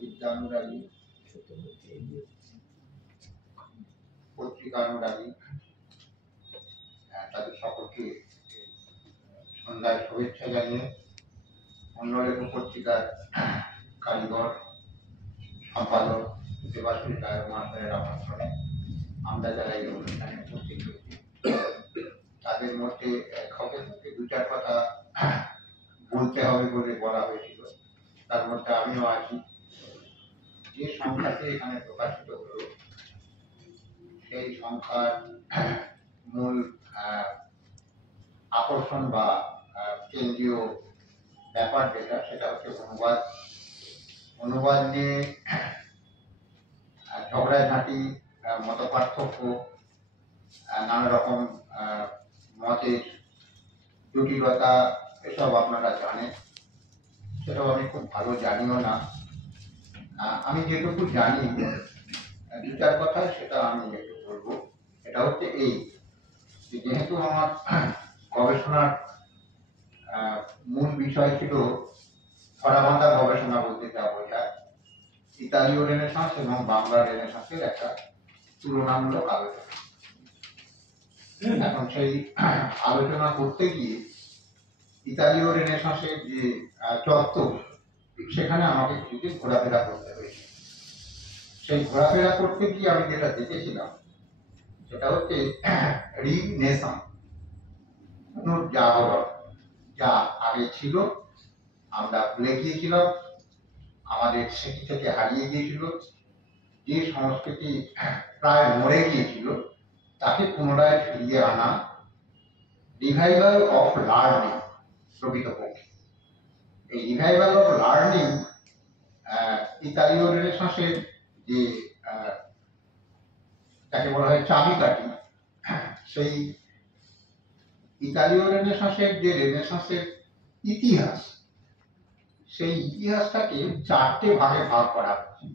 বিদ্যানুরাগী, পত্রিকানুরাগী, তাদের সকলকে সন্ধ্যায় শুভেচ্ছা জানিয়ে অন্যলেখক পত্রিকার কারিগর, সম্পাদক দেবাশিস রায় মহাশয়ের আমন্ত্রণে আমরা যারা এই অনুষ্ঠানে উপস্থিত হয়েছি, তাদের মধ্যে খতের মধ্যে দু চার কথা বলতে হবে বলে বলা হয়েছিল। তার মধ্যে আমিও আছি। যে সংখ্যাটি এখানে প্রকাশিত হলো সেই সংখ্যার মূল আকর্ষণ বা কেন্দ্রীয় ব্যাপার যেটা, সেটা হচ্ছে অনুবাদ। অনুবাদ নিয়ে ঝগড়াঝাঁটি, মত পার্থক্য, নানা রকম মতের জটিলতা, এসব আপনারা জানেন। সেটাও আমি খুব ভালো জানিও না। আমি যেটুকু জানি দু চার কথায় সেটা আমি একটু বলবো। এটা হচ্ছে এই, যেহেতু আমার গবেষণার মূল বিষয় ছিল ধরাবাঁধা গবেষণা বলতে যা বোঝায় ইতালীয় রেনেসাঁস এবং বাংলা রেনেসাঁসের একটা তুলনামূলক আলোচনা। এখন সেই আলোচনা করতে গিয়ে ইতালীয় রেনেসাঁসের যে চত্বর, সেখানে আমাকে কিছুদিন ঘোরাফেরা করতে হয়েছে। সেই ঘোরাফেরা করতে গিয়ে আমি যেটা দেখেছিলাম সেটা হচ্ছে রিনেসাঁ, পুনর্জাগরণ, যা আগে ছিল আমরা ভুলে গিয়েছিলাম, আমাদের স্মৃতি থেকে হারিয়ে গিয়েছিল, যে সংস্কৃতি প্রায় মরে গিয়েছিল তাকে পুনরায় ফিরিয়ে আনা, রিভাইভাল অফ লার্নিং প্রকৃতপক্ষে। এই রিভাইভাল অফ লার্নিং ইতালীয় রেনেসাঁসের যে যাকে বলা হয় চাবিকাঠি, সেই ইতালীয় রেনেসাঁসের যে রেনেসাঁসের ইতিহাস, সেই ইতিহাসটাকে চারটে ভাগে ভাগ করা হচ্ছে।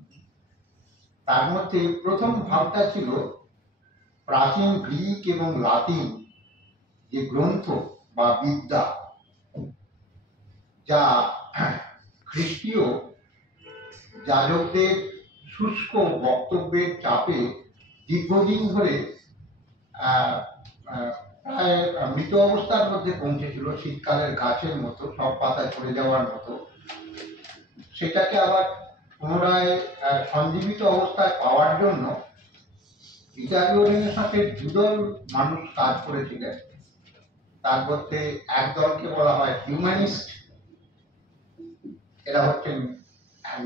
তার মধ্যে প্রথম ভাগটা ছিল প্রাচীন গ্রিক এবং লাতিন যে গ্রন্থ বা বিদ্যা, যা খ্রিস্টীয় যাজকদের শুষ্ক বক্তব্যের চাপে দীর্ঘদিন ধরে প্রায় মৃত অবস্থার মধ্যে পৌঁছেছিল, শীতকালের গাছের মতো, সব পাতা ঝরে যাওয়ার মতো। সেটাকে আবার পুনরায় সঞ্জীবিত অবস্থায় পাওয়ার জন্য ইতালীয় রেনেসাঁসের দুদল মানুষ কাজ করেছিলেন। তার মধ্যে এক দলকে বলা হয় হিউম্যানিস্ট, এরা হচ্ছেন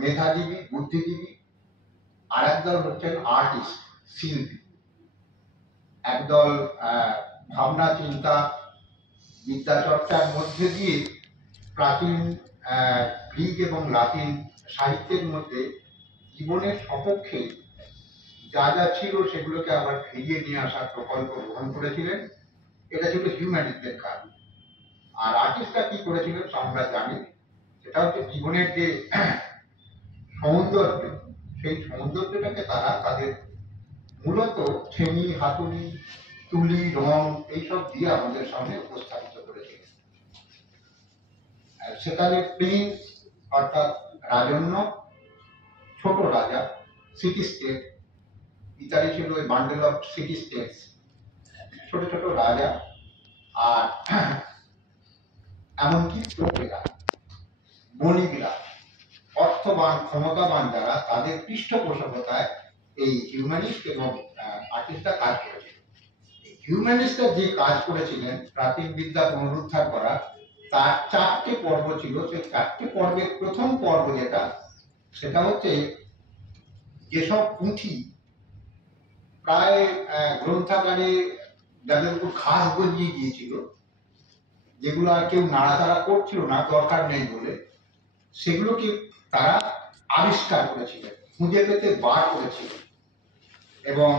মেধাজীবী, বুদ্ধিজীবী। আর একদল হচ্ছেন আর্টিস্ট, শিল্পী। একদল ভাবনা, চিন্তা, বিদ্যা চর্চার মধ্যে দিয়ে প্রাচীন গ্রিক এবং লাতিন সাহিত্যের মধ্যে জীবনের সপক্ষে যা যা ছিল সেগুলোকে আবার ফিরিয়ে নিয়ে আসার প্রকল্প গ্রহণ করেছিলেন। এটা ছিল হিউম্যানিস্টদের কাজ। আর আর্টিস্টরা কি করেছিলেন আমরা জানি, সেটা হচ্ছে জীবনের যে সৌন্দর্য, সেই সৌন্দর্যটাকে তারা তাদের মূলত ছেনি, হাতুড়ি, তুলি, রং এইসব দিয়ে আমাদের সামনে উপস্থাপিত করেছিলেন। সেখানে প্রিন্স অর্থাৎ রাজন্য, ছোট রাজা, সিটি স্টেট, ইতালি ছিল ওই বান্ডেল অফ সিটি স্টেটস, ছোট ছোট রাজা, আর এমনকি প্রজেরা, বণিকরা, অর্থবান, ক্ষমতাবান যারা, তাদের পৃষ্ঠপোষকতায় এই হিউম্যানিস্ট এবং আর্টিস্টরা কাজ করেছিল। হিউম্যানিস্টরা যে কাজ করেছিলেন প্রাচীন বিদ্যা পুনরুদ্ধার করা, তার চারটে পর্ব ছিল। সেই চারটে পর্বের প্রথম পর্ব যেটা, সেটা হচ্ছে যেসব পুঁথি প্রায় গ্রন্থাগারে যাদের উপর ঘাস গজিয়ে গিয়েছিল, যেগুলো আর কেউ নাড়াচাড়া করছিল না দরকার নেই বলে, সেগুলোকে তারা আবিষ্কার করেছিলেন, খুঁজে পেতে বার করেছিলেন। এবং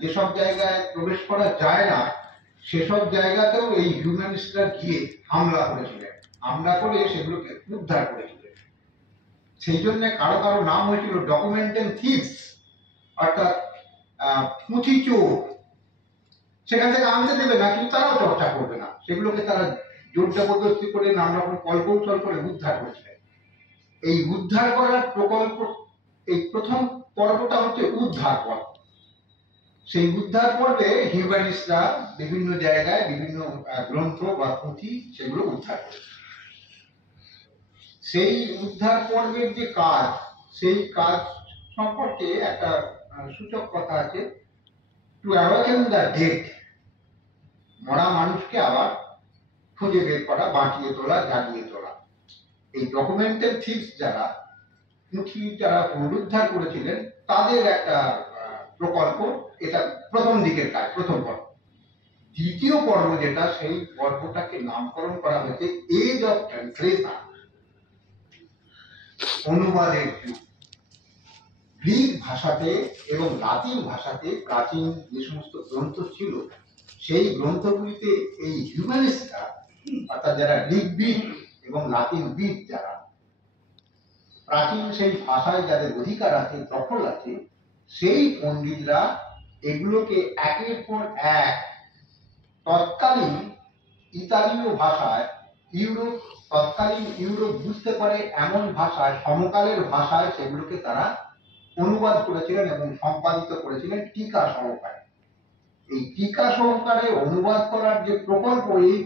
যেসব জায়গায় প্রবেশ করা যায় না সেসব জায়গাতেও এই হিউম্যানিস্টরা গিয়ে হামলা করেছিলেন, হামলা করে সেগুলোকে উদ্ধার করেছিলেন। সেই জন্য কারো কারো নাম হয়েছিল ডকুমেন্টেন থিভস, অর্থাৎ পুঁথি চোর। সেখান থেকে আনতে দেবে না, কিন্তু তারাও চর্চা করবে না, সেগুলোকে তারা জোর জবরদস্তি করে নানা রকম কলকৌশল করে উদ্ধার করেছিলেন। এই উদ্ধার করার প্রকল্প, এই প্রথম পর্বটা হচ্ছে উদ্ধার পর্ব। সেই উদ্ধার পর্বে হিউম্যানিস্টরা বিভিন্ন জায়গায় বিভিন্ন গ্রন্থ বা পুঁথি সেগুলো উদ্ধার করে। সেই উদ্ধার পর্বের যে কাজ, সেই কাজ সম্পর্কে একটা সূচক কথা আছে, টু অ্যাওয়াকেন দ্য ডেড, মরা মানুষকে আবার খুঁজে বের করা, বাঁচিয়ে তোলা, জাগিয়ে তোলা। এই ডকুমেন্টাল থিপস যারা পুঁথি যারা পুনরুদ্ধার করেছিলেন তাদের একটা প্রকল্প, এটা প্রথম দিকের কাজ, প্রথম পর্ব। দ্বিতীয় পর্ব যেটা, সেই পর্বটাকে নামকরণ করা হয়েছে এজ অফ ট্রান্সলেশন, অনুবাদের যুগ। গ্রিক ভাষাতে এবং লাতিন ভাষাতে প্রাচীন যে সমস্ত গ্রন্থ ছিল, সেই গ্রন্থগুলিতে এই হিউম্যানিস্টরা, অর্থাৎ যারা গ্রিকবিদ এবং লাতিনবিদ, যারা প্রাচীন সেই ভাষায় যাদের অধিকার আছে, দখল আছে, সেই পণ্ডিতরা এগুলোকে একের পর এক তৎকালীন ইতালীয় ভাষায়, তৎকালীন ইউরোপ বুঝতে পারে এমন ভাষায়, সমকালের ভাষায় সেগুলোকে তারা অনুবাদ করেছিলেন এবং সম্পাদিত করেছিলেন টিকা সহকারে। এই টিকা সহকারে অনুবাদ করার যে প্রকল্প, এই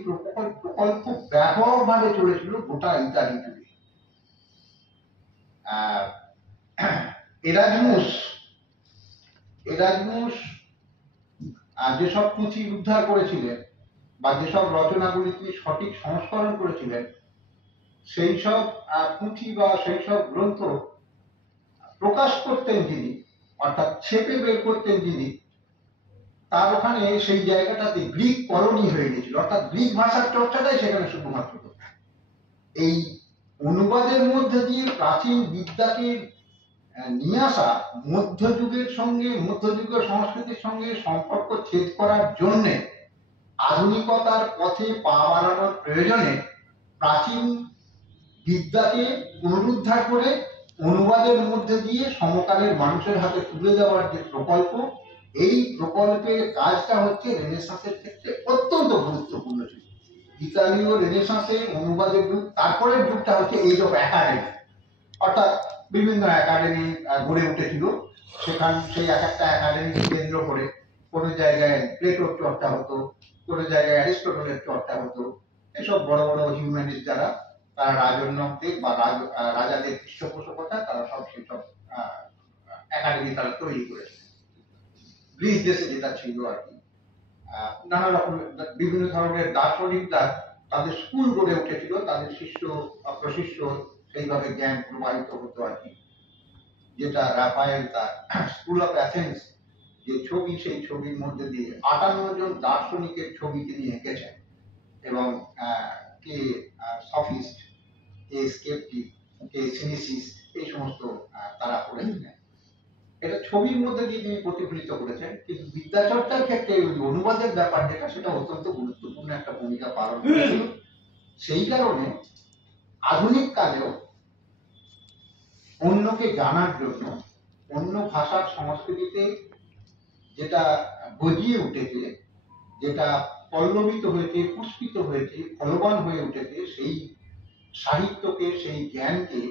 প্রকল্প ব্যাপকভাবে চলেছিল গোটা ইতালি জুড়ে। এরাজমুস যেসব পুঁথি উদ্ধার করেছিলেন বা যেসব রচনাগুলি তিনি সঠিক সংস্করণ করেছিলেন, সেই সব পুঁথি বা সেই সব গ্রন্থ প্রকাশ করতেন যিনি, অর্থাৎ ছেপে বের করতেন যিনি, তার ওখানে সেই জায়গাটাতে গ্রিক কলোনি হয়ে গেছিল, অর্থাৎ গ্রিক ভাষার চর্চাটাই সেখানে শুধুমাত্র করতেন। এই অনুবাদের মধ্যে দিয়ে প্রাচীন বিদ্যাকে নিয়ে আসা, মধ্যযুগের সঙ্গে, মধ্যযুগের সংস্কৃতির সঙ্গে সম্পর্ক ছেদ করার জন্য আধুনিকতার পথে পা বাড়ানোর প্রয়োজনে প্রাচীন বিদ্যাকে পুনরুদ্ধার করে অনুবাদের মধ্যে দিয়ে সমকালের মানুষের হাতে তুলে দেওয়ার যে প্রকল্প, এই প্রকল্পের কাজটা হচ্ছে রেনেসাঁসের ক্ষেত্রে অত্যন্ত গুরুত্বপূর্ণ ছিল। ইতালীয় রেনেসাঁসের অনুবাদের যুগ, তারপরের যুগটা হচ্ছে এজ অফ একাডেমি, অর্থাৎ বিভিন্ন একাডেমি গড়ে উঠেছিল। সেখান সেই এক একটা একাডেমিকে কেন্দ্র করে কোনো জায়গায় প্লেটোর চর্চা হতো, কোনো জায়গায় অ্যারিস্টটলের চর্চা হতো। এসব বড় বড় হিউম্যানিস্ট যারা, তারা রাজনৈতিক বা রাজাদের পৃষ্ঠপোষকতায় তারা সব সেসব একাডেমি তারা তৈরি করেছে। গ্রিস দেশে যেটা ছিল আর কি, নানা রকম বিভিন্ন ধরনের দার্শনিকরা তাদের স্কুল গড়ে উঠেছিল, তাদের শিষ্য প্রশিষ্য সেইভাবে জ্ঞান প্রবাহিত হতো আর কি। যেটা রাফায়েল তার স্কুল অফ অ্যাথেন্স যে ছবি, সেই ছবির মধ্যে দিয়ে 58 জন দার্শনিকের ছবি তিনি এঁকেছেন, এবং কে সফিস্ট, কে স্কেপটিক, কে সিনিসিস্ট, এই সমস্ত তারা করেছিলেন। এটা ছবির মধ্যে দিয়ে তিনি প্রতিফলিত করেছেন। কিন্তু বিদ্যাচর্চার ক্ষেত্রে অনুবাদের ব্যাপার যেটা, সেটা অত্যন্ত গুরুত্বপূর্ণ একটা ভূমিকা পালন করেছিল। সেই কারণে আধুনিক কালেও অন্যকে জানার জন্য, অন্য ভাষার সংস্কৃতিতে যেটা গজিয়ে উঠেছে, যেটা পল্লবিত হয়েছে, পুষ্পিত হয়েছে, ফলবান হয়ে উঠেছে, সেই সাহিত্যকে, সেই জ্ঞানকে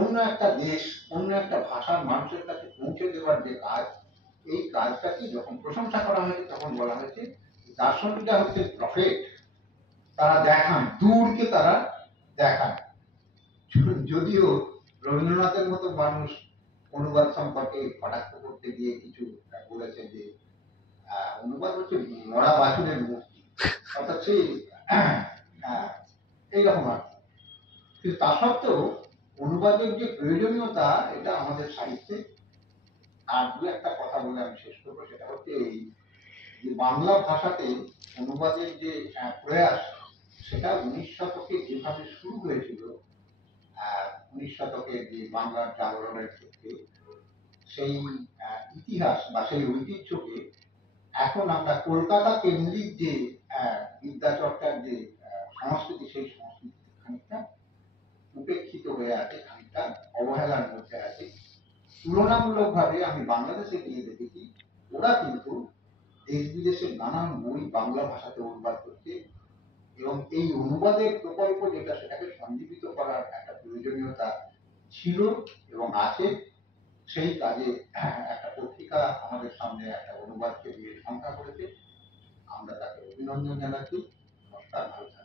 অন্য একটা দেশ, অন্য একটা ভাষার মানুষের কাছে পৌঁছে দেওয়ার যে কাজ, এই কাজটাকে যখন প্রশংসা করা হয়েছে তখন বলা হয়েছে দার্শনিকরা হচ্ছে প্রফেট, তারা দেখান, দূরকে তারা দেখান। যদিও রবীন্দ্রনাথের মতো মানুষ অনুবাদ সম্পর্কে কটাক্ষ করতে গিয়ে কিছু বলেছে যে অনুবাদ হচ্ছে মরা বাছুরের মূর্তি, অর্থাৎ সেই এইরকম আর। কিন্তু তা সত্ত্বেও অনুবাদের যে প্রয়োজনীয়তা, এটা আমাদের সাহিত্যে। আর দু একটা কথা বলে আমি শেষ করবো, সেটা হচ্ছে এই যে বাংলা ভাষাতে অনুবাদের যে প্রয়াস, সেটা 19 শতকে যেভাবে শুরু হয়েছিল, 19 শতকের যে বাংলার জাগরণের ক্ষেত্রে, সেই ইতিহাস বা সেই ঐতিহ্যকে এখন আমরা কলকাতা কেন্দ্রিক যে বিদ্যাচর্চার যে সংস্কৃতি, সেই সংস্কৃতি খানিকটা উপেক্ষিত হয়ে আছে, খানিকটা অবহেলার মধ্যে আছে। তুলনামূলকভাবে আমি বাংলাদেশে গিয়ে দেখেছি, ওরা কিন্তু দেশ বিদেশের নানান বই বাংলা ভাষাতে অনুবাদ করছে, এবং এই অনুবাদের প্রকল্প যেটা সেটাকে সঞ্জীবিত করার একটা প্রয়োজনীয়তা ছিল এবং আছে। সেই কাজে একটা পত্রিকা আমাদের সামনে একটা অনুবাদকে দিয়ে সংখ্যা করেছে, আমরা তাকে অভিনন্দন জানাচ্ছি। নমস্কার, ভালো থাকবেন।